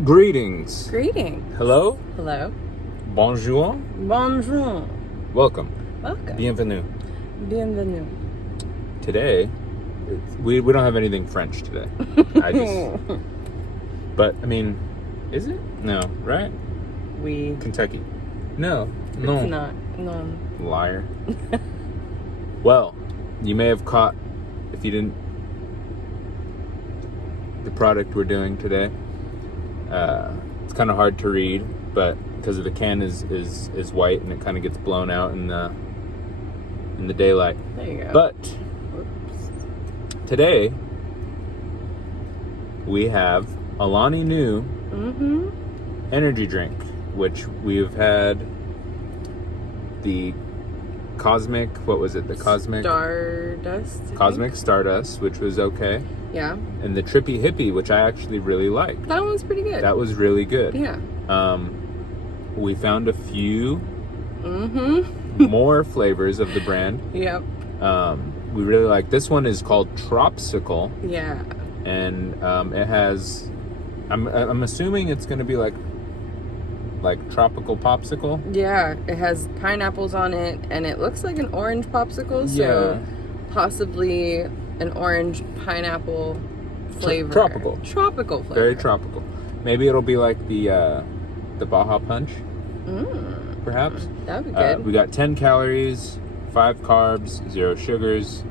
Greetings. Greetings. Hello. Hello. Bonjour. Bonjour. Welcome. Welcome. Bienvenue. Bienvenue. Today, we don't have anything French today. But I mean, is it? No, right? Kentucky. No. It's not. No. Liar. Well, you may have caught, if you didn't, the product we're doing today. It's kind of hard to read, but because the can is white and it kind of gets blown out in the daylight. There you go. But Oops. today we have Alani Nu energy drink, which we've had the Cosmic, what was it? The Cosmic Stardust. Cosmic Stardust, which was okay. Yeah. And the Trippy Hippie, which I actually really liked. That one's pretty good. That was really good. Yeah. We found a few more flavors of the brand. Yep. We really like this one. Is called Tropsicle. Yeah. And it has, I'm assuming it's going to be like tropical popsicle. Yeah. It has pineapples on it, and it looks like an orange popsicle. So possibly an orange pineapple flavor. Tropical flavor. Very tropical. Maybe it'll be like the Baja Punch. Perhaps. That'd be good. We got 10 calories, 5 carbs, 0 sugars.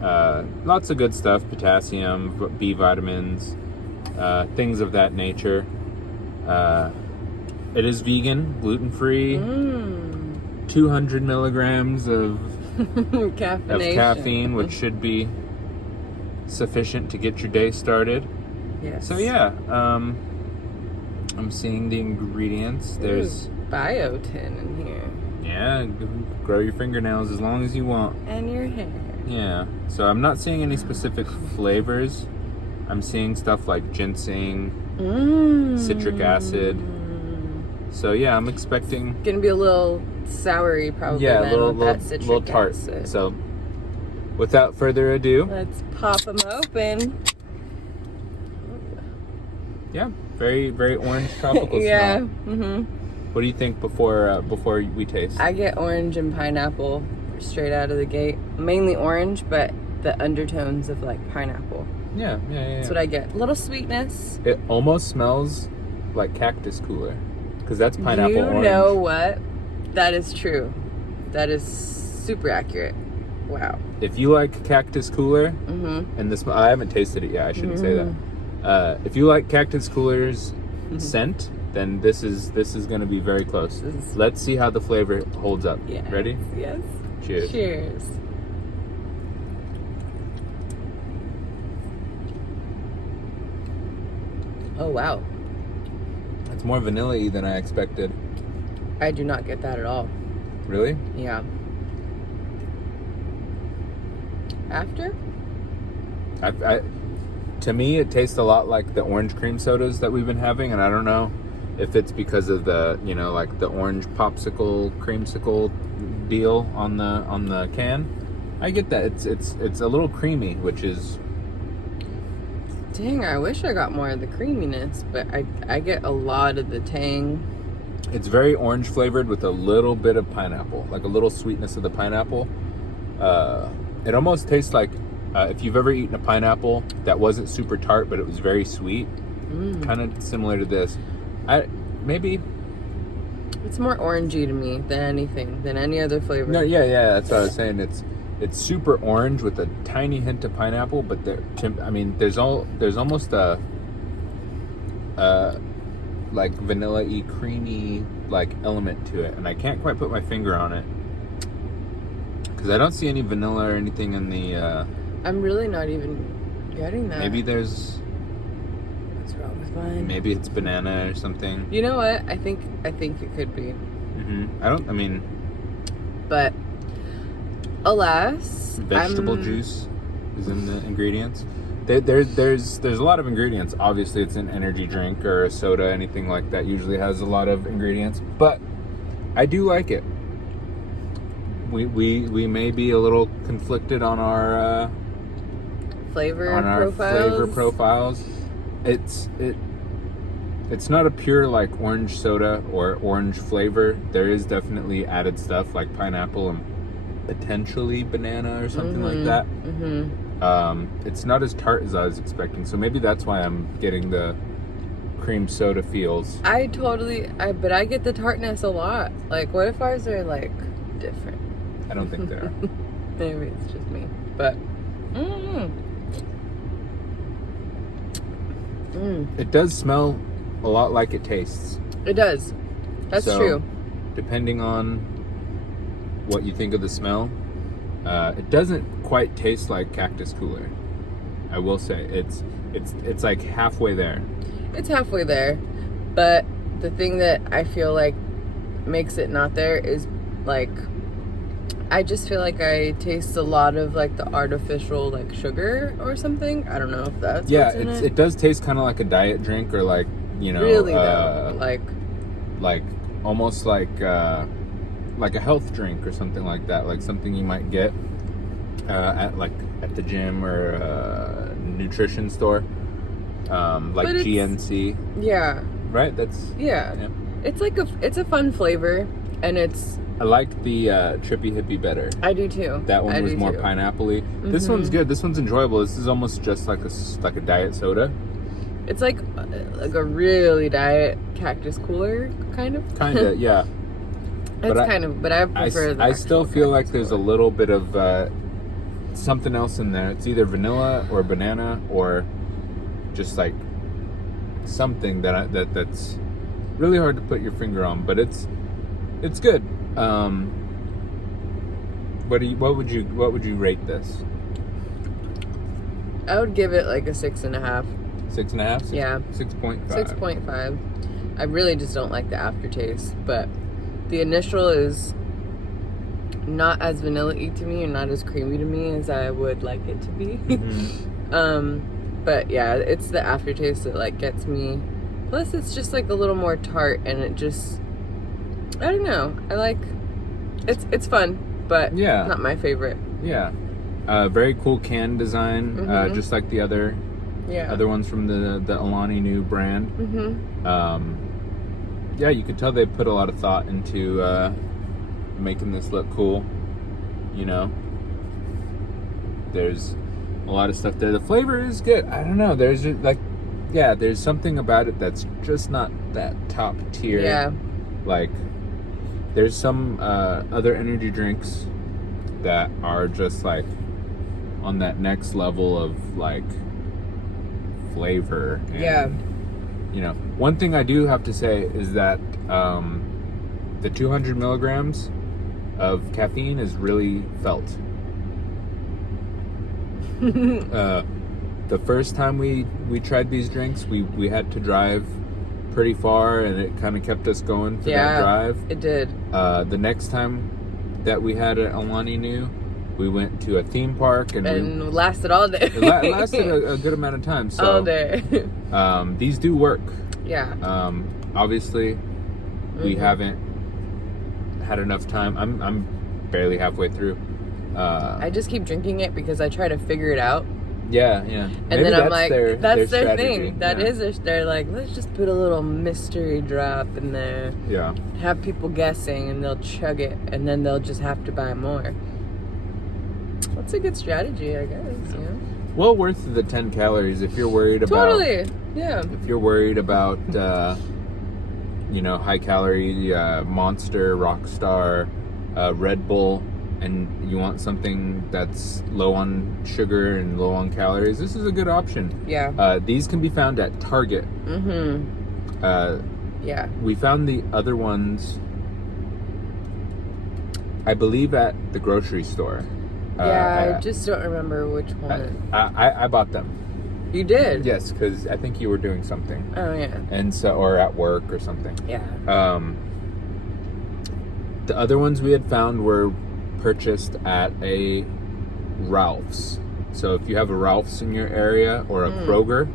Lots of good stuff. Potassium, B vitamins, things of that nature. It is vegan, gluten-free, 200 milligrams of caffeine, which should be sufficient to get your day started. Yes. So yeah, I'm seeing the ingredients. There's biotin in here. Yeah, grow your fingernails as long as you want. And your hair. Yeah. So I'm not seeing any specific flavors. I'm seeing stuff like ginseng, citric acid. So yeah, I'm expecting Gonna be a little soury probably. Yeah, then, a little, with that citric little tart. acid. So without further ado, Let's pop them open. Yeah, very very orange tropical Yeah. smell. What do you think before we taste? I get orange and pineapple straight out of the gate. Mainly orange, but the undertones of like pineapple. Yeah. That's what I get. A little sweetness. It almost smells like cactus cooler, because that's pineapple orange. You know what? That is true. That is super accurate. Wow. If you like cactus cooler, and this, I haven't tasted it yet. I shouldn't say that. If you like cactus cooler's scent, then this is going to be very close. Let's see how the flavor holds up. Yeah. Ready? Yes. Cheers. Cheers. Oh wow. It's more vanilla-y than I expected. I do not get that at all. Really? Yeah. After? To me, it tastes a lot like the orange cream sodas that we've been having, and I don't know if it's because of the, like the orange popsicle, creamsicle deal on the can. I get that it's a little creamy, which is. Dang, I wish I got more of the creaminess, but I get a lot of the tang. It's very orange flavored with a little bit of pineapple, like a little sweetness of the pineapple. It almost tastes like if you've ever eaten a pineapple that wasn't super tart, but it was very sweet. Kind of similar to this. Maybe. It's more orangey to me than any other flavor. No, yeah, that's what I was saying. It's super orange with a tiny hint of pineapple, but there's almost a like vanilla-y, creamy like element to it, and I can't quite put my finger on it because I don't see any vanilla or anything in the. I'm really not even getting that. Maybe there's. What's wrong with mine? Maybe it's banana or something. You know what? I think it could be. But alas, vegetable juice is in the ingredients. There's a lot of ingredients. Obviously, it's an energy drink or a soda, anything like that usually has a lot of ingredients. But I do like it. We may be a little conflicted on our flavor profiles. It It's not a pure like orange soda or orange flavor. There is definitely added stuff like pineapple and potentially banana or something like that. It's not as tart as I was expecting, so maybe that's why I'm getting the cream soda feels. But I get the tartness a lot. Like, what if ours are like different? I don't think they are. Maybe it's just me, but It does smell a lot like it tastes. it does. That's true. Depending on what you think of the smell, it doesn't quite taste like Cactus Cooler. I will say it's like halfway there. It's halfway there, but the thing that I feel like makes it not there is like I just feel like I taste a lot of like the artificial like sugar or something. I don't know if that's what's in it. It does taste kind of like a diet drink or like, you know, really though, like almost like a health drink or something like that, like something you might get at the gym or a nutrition store, like GNC. Yeah. Right. That's yeah. It's like it's a fun flavor, and I like the Trippy Hippie better. I do too. That one was more pineapple-y. This one's good. This one's enjoyable. This is almost just like a diet soda. It's like a really diet Cactus Cooler kind of. Kinda, yeah. But I prefer. I still feel like there's a little bit of something else in there. It's either vanilla or banana or just like something that's really hard to put your finger on, but it's good. What would you rate this? I would give it like a 6.5. 6.5? Yeah. 6.5. 6.5. I really just don't like the aftertaste, but the initial is not as vanilla-y to me and not as creamy to me as I would like it to be. But yeah, it's the aftertaste that like gets me. Plus, it's just like a little more tart, and it just, I don't know. I like it's fun, but not my favorite. Yeah, very cool can design, just like the other ones from the Alani Nu brand. Yeah, you could tell they put a lot of thought into making this look cool. You know, there's a lot of stuff there. The flavor is good. I don't know. There's like, there's something about it that's just not that top tier. Yeah. Like, there's some other energy drinks that are just like on that next level of like flavor. And, you know, one thing I do have to say is that the 200 milligrams of caffeine is really felt. The first time we tried these drinks, we had to drive pretty far, and it kind of kept us going for that drive. It did. The next time that we had at Alani Nu, we went to a theme park and lasted all day. It lasted a good amount of time. So, all day. These do work. Yeah. Obviously, we haven't had enough time. I'm barely halfway through. I just keep drinking it because I try to figure it out. Yeah. And maybe then I'm like, that's their thing. They're like, let's just put a little mystery drop in there. Yeah. Have people guessing, and they'll chug it, and then they'll just have to buy more. That's a good strategy, I guess. Yeah. Well worth the 10 calories if you're worried about. Totally. Yeah. If you're worried about, high calorie Monster, Rockstar, Red Bull, and you want something that's low on sugar and low on calories, this is a good option. Yeah. These can be found at Target. Yeah. We found the other ones, I believe, at the grocery store. I just don't remember which one. I bought them. You did? Yes, because I think you were doing something. Oh, yeah. And so, or at work or something. Yeah. The other ones we had found were purchased at a Ralph's. So if you have a Ralph's in your area or a Kroger,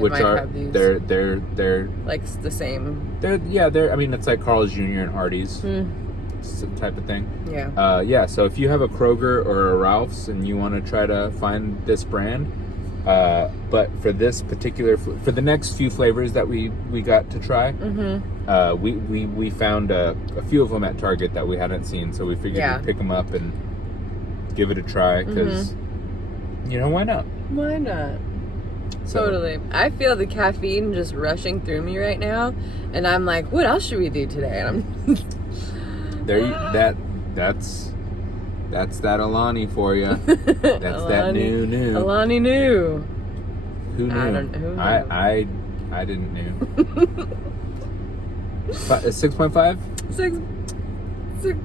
which might are have these. They're like the same. They're I mean, it's like Carl's Jr. and Hardee's type of thing. Yeah. So if you have a Kroger or a Ralph's and you want to try to find this brand, But for this particular, for the next few flavors that we got to try, we found a few of them at Target that we hadn't seen, so we figured we'd pick them up and give it a try because, why not? Why not? So, Totally. I feel the caffeine just rushing through me right now, and I'm like, what else should we do today? And that's that Alani for you. That's that new. Alani Nu. Who knew? I don't know. I didn't know. 6.5? 6.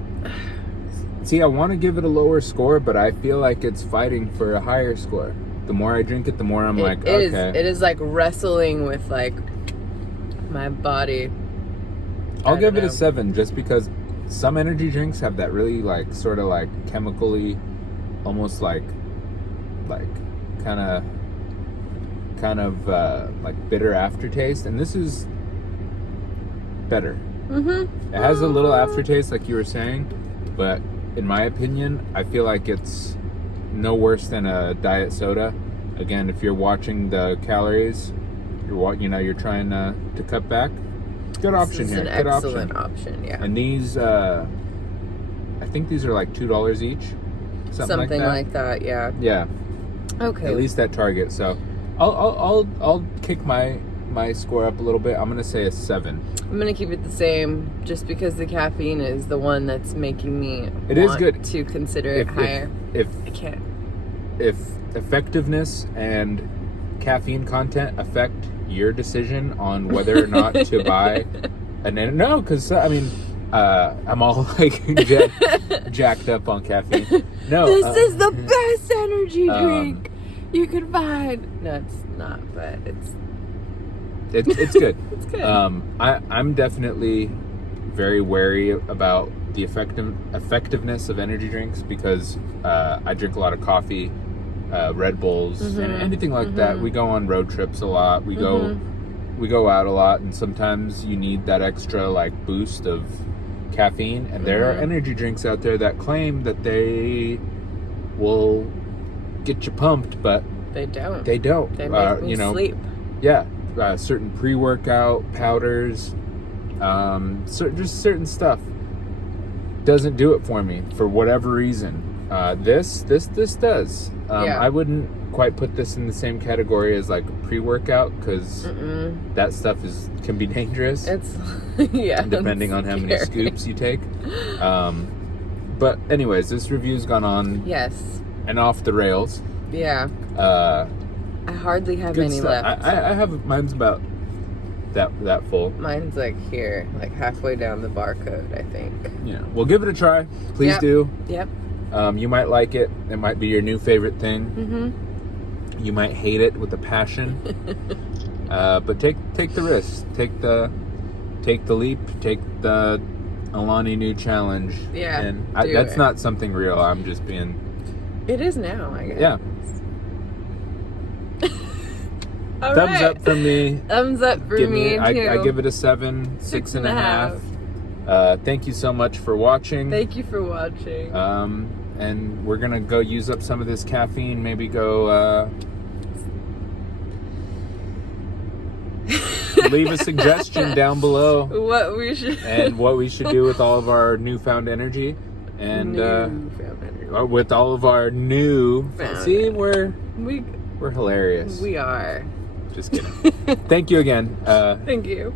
See, I want to give it a lower score, but I feel like it's fighting for a higher score. The more I drink it, the more I'm okay. It is like wrestling with like my body. I'll give it a 7 just because some energy drinks have that really like sort of like chemically, almost like kind of like bitter aftertaste, and this is better. It has a little aftertaste like you were saying, but in my opinion, I feel like it's no worse than a diet soda. Again, if you're watching the calories, you're trying to cut back. Good option here. This is an excellent option. Yeah. And these, I think these are like $2 each. Something like that. Yeah. Yeah. Okay. At least at Target. So, I'll kick my score up a little bit. I'm gonna say a 7. I'm gonna keep it the same, just because the caffeine is the one that's making me good to consider it higher. If I can't. If effectiveness and caffeine content affect your decision on whether or not to buy no, because I mean, I'm all like jacked up on caffeine. No, this is the best energy drink you could find. No, it's not, but it's good. It's good. I'm definitely very wary about the effectiveness of energy drinks because I drink a lot of coffee, Red Bulls, and anything like that. We go on road trips a lot. We go out a lot, and sometimes you need that extra like boost of caffeine. And there are energy drinks out there that claim that they will get you pumped, but they don't. They don't. They make me sleep. Yeah. Certain pre-workout powders, just certain stuff doesn't do it for me for whatever reason. This does. I wouldn't quite put this in the same category as like pre-workout because that stuff can be dangerous. It's depending on how many scoops you take. But anyways, this review's gone on. Yes. And off the rails. Yeah. I hardly have any stuff. left. I have mine's about that full. Mine's like here, like halfway down the barcode, I think. Yeah. Well, give it a try. Please do. Yep. You might like it. It might be your new favorite thing. You might hate it with a passion. But take the risk. Take the leap. Take the Alani Nu challenge. Yeah. And that's not something real. I'm just being. It is now, I guess. Yeah. Thumbs up from me. Thumbs up for me too. I give it a 7, 6.5. Thank you so much for watching. Thank you for watching. And we're gonna go use up some of this caffeine. Maybe go leave a suggestion down below. What we should do with all of our newfound energy, and with all of our new. See, we're hilarious. We are. Just kidding. Thank you again. Thank you.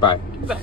Bye. Bye.